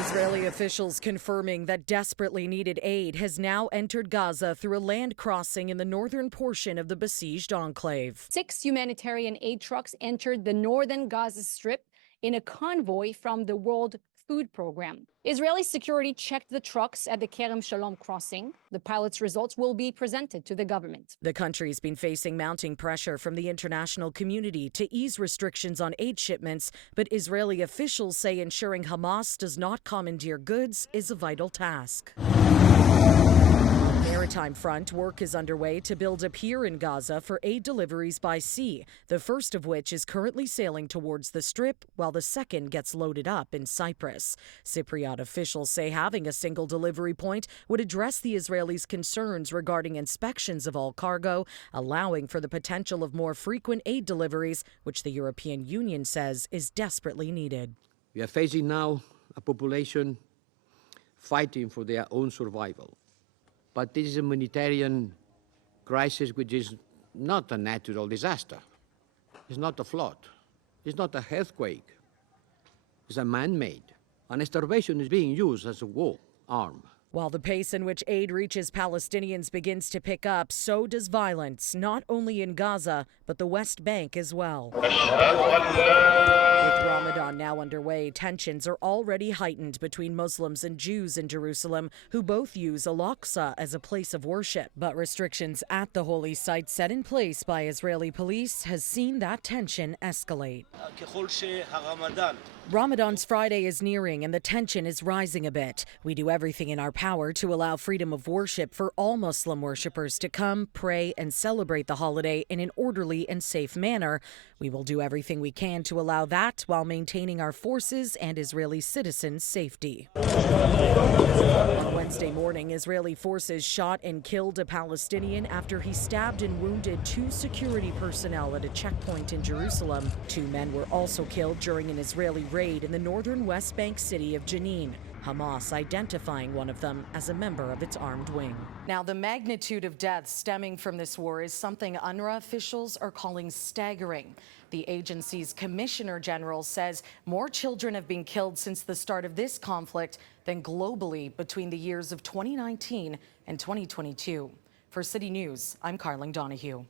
Israeli officials confirming that desperately needed aid has now entered Gaza through a land crossing in the northern portion of the besieged enclave. 6 humanitarian aid trucks entered the northern Gaza Strip in a convoy from the World Food Program. Israeli security checked the trucks at the Kerem Shalom crossing. The pilot's results will be presented to the government. The country's been facing mounting pressure from the international community to ease restrictions on aid shipments, but Israeli officials say ensuring Hamas does not commandeer goods is a vital task. On the maritime front, work is underway to build a pier in Gaza for aid deliveries by sea, the first of which is currently sailing towards the Strip, while the second gets loaded up in Cyprus. Cypriot officials say having a single delivery point would address the Israelis' concerns regarding inspections of all cargo, allowing for the potential of more frequent aid deliveries, which the European Union says is desperately needed. We are facing now a population fighting for their own survival. But this is a humanitarian crisis which is not a natural disaster. It's not a flood. It's not a earthquake. It's a man-made. And starvation is being used as a war arm. While the pace in which aid reaches Palestinians begins to pick up, so does violence, not only in Gaza, but the West Bank as well. With Ramadan now underway, tensions are already heightened between Muslims and Jews in Jerusalem, who both use Al-Aqsa as a place of worship. But restrictions at the holy site set in place by Israeli police has seen that tension escalate. Ramadan's Friday is nearing and the tension is rising a bit. We do everything in our power to allow freedom of worship for all Muslim worshippers to come, pray, and celebrate the holiday in an orderly and safe manner. We will do everything we can to allow that while maintaining our forces and Israeli citizens' safety. On Wednesday morning, Israeli forces shot and killed a Palestinian after he stabbed and wounded 2 security personnel at a checkpoint in Jerusalem. 2 men were also killed during an Israeli raid in the northern West Bank city of Jenin. Hamas identifying one of them as a member of its armed wing. Now, the magnitude of deaths stemming from this war is something UNRWA officials are calling staggering. The agency's commissioner general says more children have been killed since the start of this conflict than globally between the years of 2019 and 2022. For City News, I'm Karling Donoghue.